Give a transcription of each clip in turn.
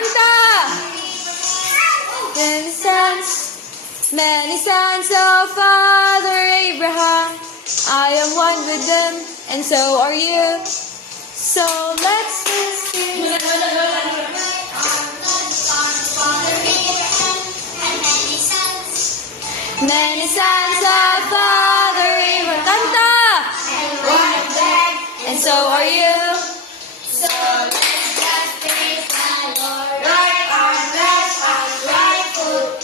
Kanta! Many sons of Father Abraham. I am one with them, and so are you. So let's sing. Many sons of Father Abraham. Kanta! And so are you. So let's just praise the Lord. Right arm, left arm, right foot.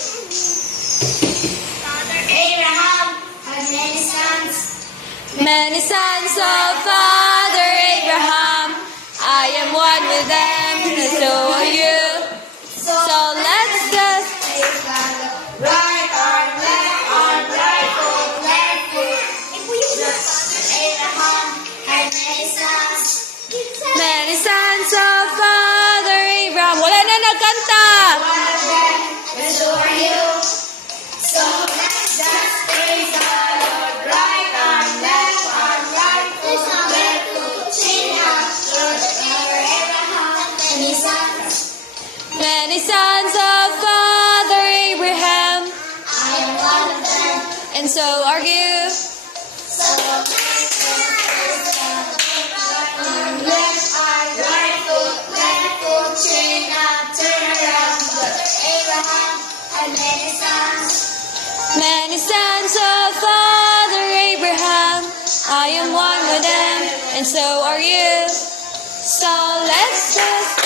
Father Abraham had many sons. Many sons of Father Abraham. I am one with them, and so are you. So let's just praise the Lord. Right arm, left arm, right foot, left foot. Father Abraham had many sons. Many sons of Father Abraham. Wala na nagkanta. One of them, and so are you. So let's just praise the Lord. Right arm, left arm, right foot, left foot, chin up. Father Abraham had many sons. Many sons of Father Abraham. I am one of them. And so are you. So let's just praise the Lord. Right arm, left arm, right foot, chin up, turn around. Father Abraham had many sons. Many sons of Father Abraham. I am one with them, and so are you. So let's just